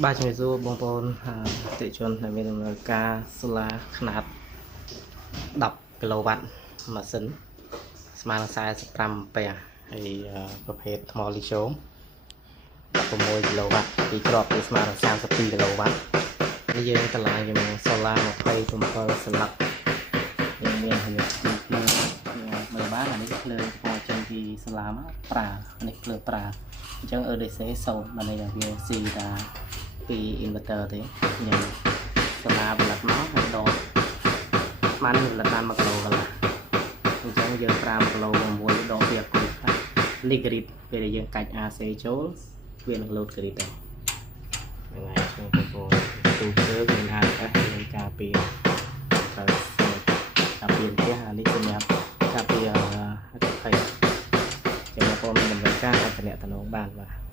ba trăm số bông bồn tự chuẩn là mình ca solar khát đọc kW mà xính mang sai trăm bè hayประเภท small lithium 16 kW ទីក្របវាស្មើនឹង32 kW នេះយើងកន្លែងវាមាន solar 27 ស្លាបយើងមានហើយមើលបានអានេះភ្លើងពណ៌ចេញពី solar មកប្រើនេះភ្លើងប្រើអញ្ចឹង EDC 0បានន័យថាវាស៊ីតាពី inverter ទេយើង solar ផលិតមកហើយដកបានផលិតបាន1គីឡូកន្លះអញ្ចឹងយើងប្រើ1គីឡូមួយដកវាគុំខ្លះ liquid ពេលដែលយើងកាច់ AC ចូលវានឹង load grid ដែរហ្នឹងហើយខ្ញុំបងប្អូនទូទៅមាន RF មានការពារទៅការពារផ្ទះអានេះសម្រាប់ការពារអត្ថប្រយោជន៍ចាំបងប្អូនមានតម្រូវការអាចតំណែងបានបាទ